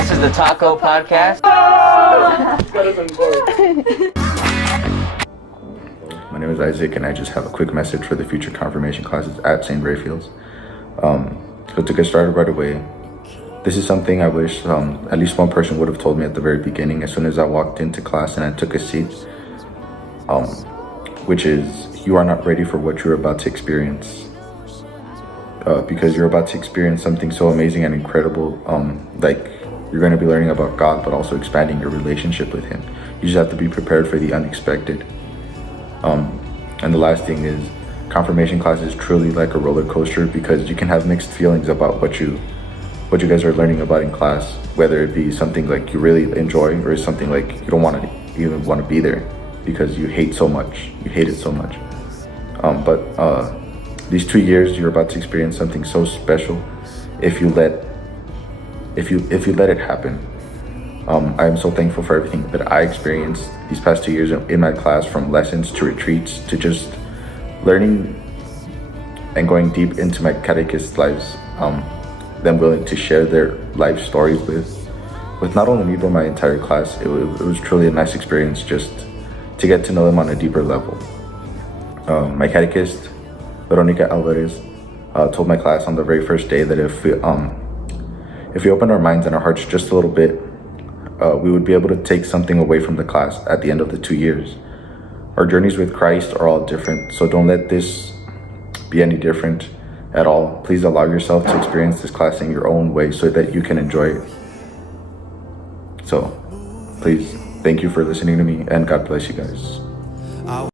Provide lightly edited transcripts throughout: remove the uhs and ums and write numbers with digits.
This is the Taco Podcast. My name is Isaac, and I just have a quick message for the future confirmation classes at St. Raphael's. So to get started right away, this is something I wish at least one person would have told me at the very beginning as soon as I walked into class and I took a seat, which is you are not ready for what you're about to experience. Because you're about to experience something so amazing and incredible, like you're going to be learning about God, but also expanding your relationship with Him. You just have to be prepared for the unexpected. And the last thing is, confirmation class is truly like a roller coaster because you can have mixed feelings about what you guys are learning about in class, whether it be something like you really enjoy or something like you don't want to even want to be there because you hate it so much. But these 2 years, you're about to experience something so special if you let it happen. I am so thankful for everything that I experienced these past 2 years in my class, from lessons to retreats to just learning and going deep into my catechist lives. Them willing to share their life stories with not only me but my entire class. It was truly a nice experience just to get to know them on a deeper level. My catechist, Veronica Alvarez, told my class on the very first day that if we opened our minds and our hearts just a little bit, we would be able to take something away from the class at the end of the 2 years. Our journeys with Christ are all different, so don't let this be any different at all. Please allow yourself to experience this class in your own way so that you can enjoy it. So, please, thank you for listening to me, and God bless you guys.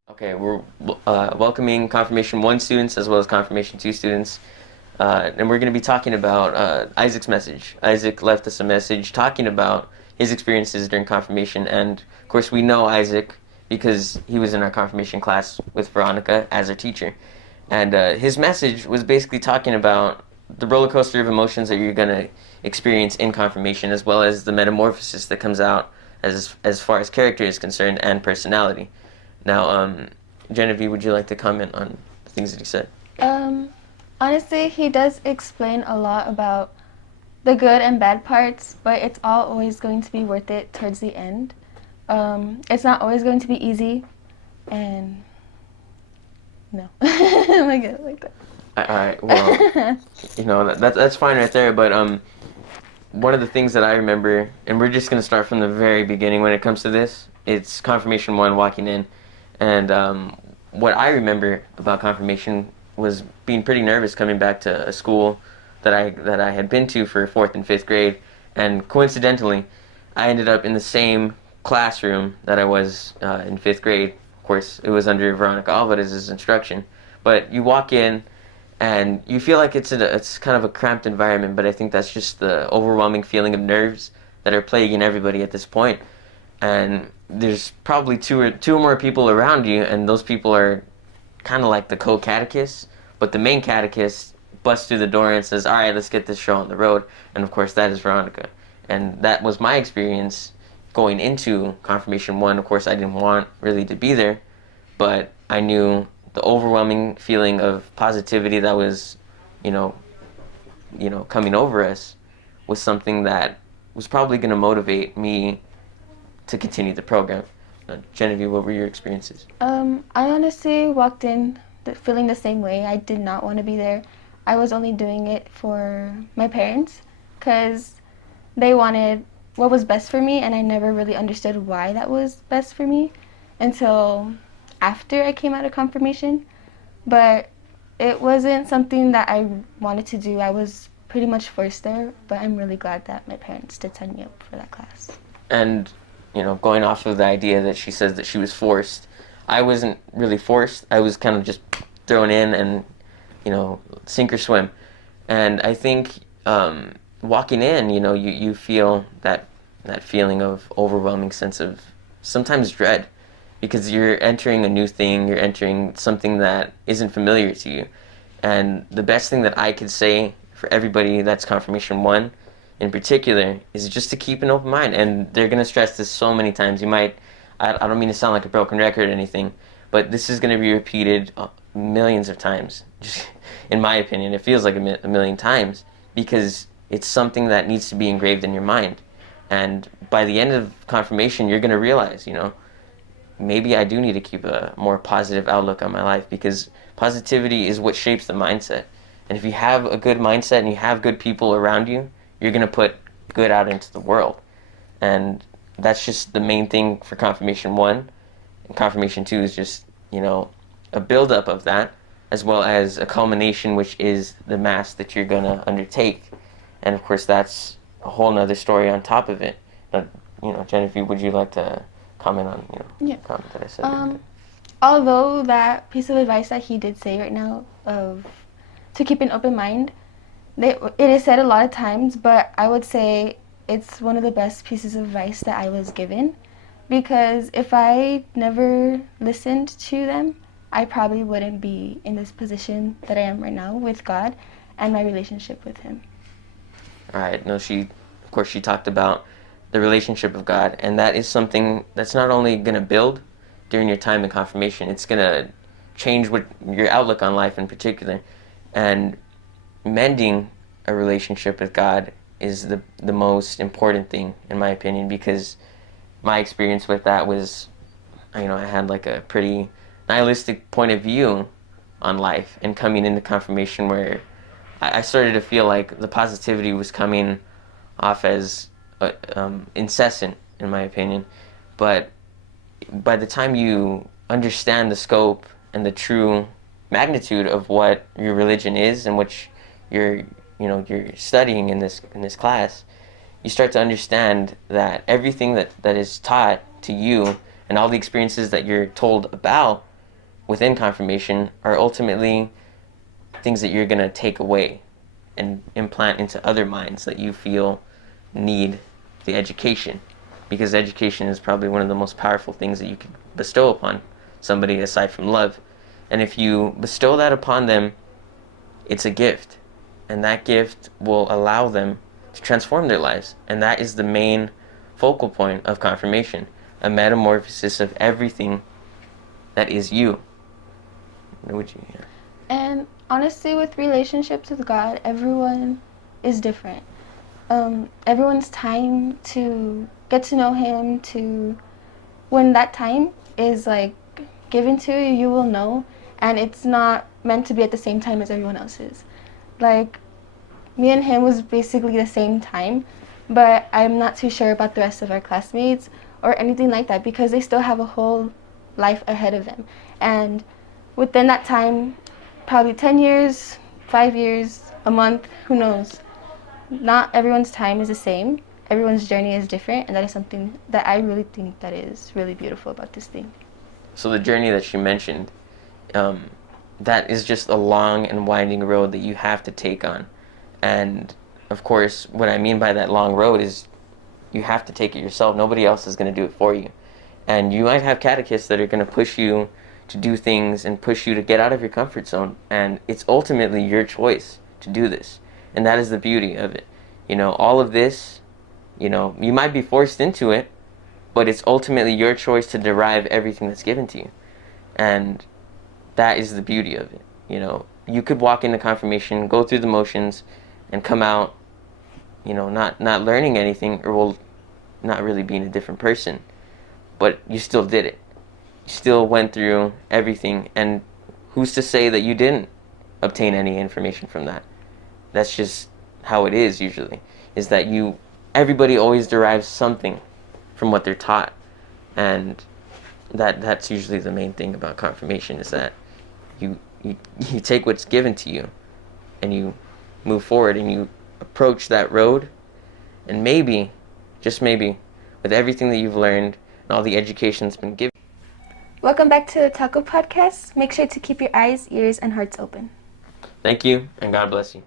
Okay, we're welcoming Confirmation 1 students as well as Confirmation 2 students. And we're going to be talking about Isaac's message. Isaac left us a message talking about his experiences during confirmation. And, of course, we know Isaac because he was in our confirmation class with Veronica as our teacher. And his message was basically talking about the roller coaster of emotions that you're going to experience in confirmation, as well as the metamorphosis that comes out as far as character is concerned and personality. Now, Genevieve, would you like to comment on the things that he said? Honestly, he does explain a lot about the good and bad parts, but it's all always going to be worth it towards the end. It's not always going to be easy, and no. like that. All right, well, that's fine right there, but one of the things that I remember, and we're just going to start from the very beginning when it comes to this, it's Confirmation 1 walking in, and what I remember about confirmation was being pretty nervous coming back to a school that I had been to for 4th and 5th grade, and coincidentally, I ended up in the same classroom that I was in 5th grade. Of course, it was under Veronica Alvarez's instruction, but you walk in and you feel like it's kind of a cramped environment, but I think that's just the overwhelming feeling of nerves that are plaguing everybody at this point. And there's probably two or more people around you, and those people are kind of like the co-catechists, but the main catechist busts through the door and says, all right, let's get this show on the road. And of course, that is Veronica. And that was my experience going into Confirmation 1. Of course, I didn't want really to be there, but I knew the overwhelming feeling of positivity that was, coming over us was something that was probably going to motivate me to continue the program. Genevieve, what were your experiences? I honestly walked in feeling the same way. I did not want to be there. I was only doing it for my parents because they wanted what was best for me, and I never really understood why that was best for me until after I came out of confirmation. But it wasn't something that I wanted to do. I was pretty much forced there, but I'm really glad that my parents did sign me up for that class. And going off of the idea that she says that she was forced, I wasn't really forced. I was kind of just thrown in and, sink or swim. And I think walking in, you feel that feeling of overwhelming sense of sometimes dread, because you're entering a new thing, you're entering something that isn't familiar to you. And the best thing that I could say for everybody that's Confirmation 1 in particular is just to keep an open mind. And they're going to stress this so many times. I don't mean to sound like a broken record or anything, but this is going to be repeated millions of times. Just in my opinion, it feels like a million times, because it's something that needs to be engraved in your mind. And by the end of confirmation, you're going to realize, maybe I do need to keep a more positive outlook on my life, because positivity is what shapes the mindset. And if you have a good mindset and you have good people around you, you're going to put good out into the world. And that's just the main thing for confirmation 1. And confirmation 2 is just, a buildup of that, as well as a culmination, which is the mass that you're going to undertake. And of course, that's a whole nother story on top of it. But, Jennifer, would you like to comment on, Yeah. comment that I said? Although that piece of advice that he did say right now of to keep an open mind, it is said a lot of times, but I would say it's one of the best pieces of advice that I was given, because if I never listened to them, I probably wouldn't be in this position that I am right now with God and my relationship with Him. All right. No, she talked about the relationship of God, and that is something that's not only going to build during your time in confirmation, it's going to change your outlook on life in particular. And mending a relationship with God is the most important thing, in my opinion, because my experience with that was, I had like a pretty nihilistic point of view on life, and coming into confirmation where I started to feel like the positivity was coming off as incessant, in my opinion. But by the time you understand the scope and the true magnitude of what your religion is and which you're studying in this class, you start to understand that everything that is taught to you and all the experiences that you're told about within confirmation are ultimately things that you're going to take away and implant into other minds that you feel need the education, because education is probably one of the most powerful things that you can bestow upon somebody aside from love. And if you bestow that upon them, it's a gift, and that gift will allow them to transform their lives. And that is the main focal point of confirmation, a metamorphosis of everything that is you. Would you? Yeah. And honestly, with relationships with God, everyone is different. Everyone's time to get to know Him, when that time is like given to you, you will know, and it's not meant to be at the same time as everyone else's. Like, me and him was basically the same time, but I'm not too sure about the rest of our classmates or anything like that, because they still have a whole life ahead of them. And within that time, probably 10 years, 5 years, a month, who knows. Not everyone's time is the same. Everyone's journey is different, and that is something that I really think that is really beautiful about this thing. So the journey that she mentioned, that is just a long and winding road that you have to take on. And of course, what I mean by that long road is you have to take it yourself. Nobody else is going to do it for you. And you might have catechists that are going to push you to do things and push you to get out of your comfort zone. And it's ultimately your choice to do this. And that is the beauty of it. All of this, you might be forced into it, but it's ultimately your choice to derive everything that's given to you. And that is the beauty of it. You could walk into confirmation, go through the motions, and come out, not learning anything, or not really being a different person. But you still did it. You still went through everything, and who's to say that you didn't obtain any information from that? That's just how it is usually, is that everybody always derives something from what they're taught. And that's usually the main thing about confirmation, is that you take what's given to you and you move forward and you approach that road, and maybe, just maybe, with everything that you've learned and all the education that's been given. Welcome back to the Taco Podcast. Make sure to keep your eyes, ears, and hearts open. Thank you, and God bless you.